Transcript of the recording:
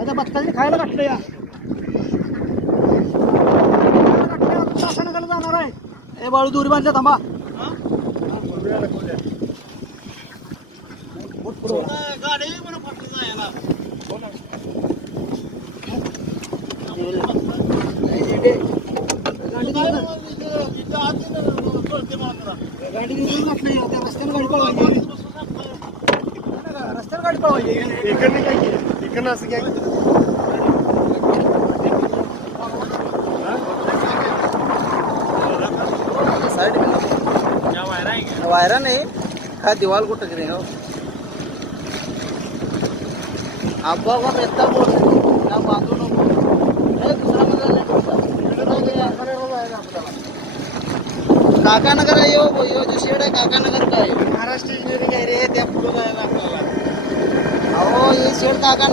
आता बघताय खायला घातलं या जाणार आहे. ए बाळू दोरी बांधल्या थांबा. रस्त्याने गाडी पळवायची रस्त्याने गाडी पळवायची इकडनं काय केलं इकडनं असं काय वायरा नाही हा दिवाल कुठं गिरे हो आब्बा को बेहतर बोल ना बांधू नको दुसरा काकानगर आहे यो जो शेड आहे काकानगर का आहे महाराष्ट्र इंजिनिअरिंग आहे रे त्या पुढे जायला आपल्याला अहो हे शेड काकानगर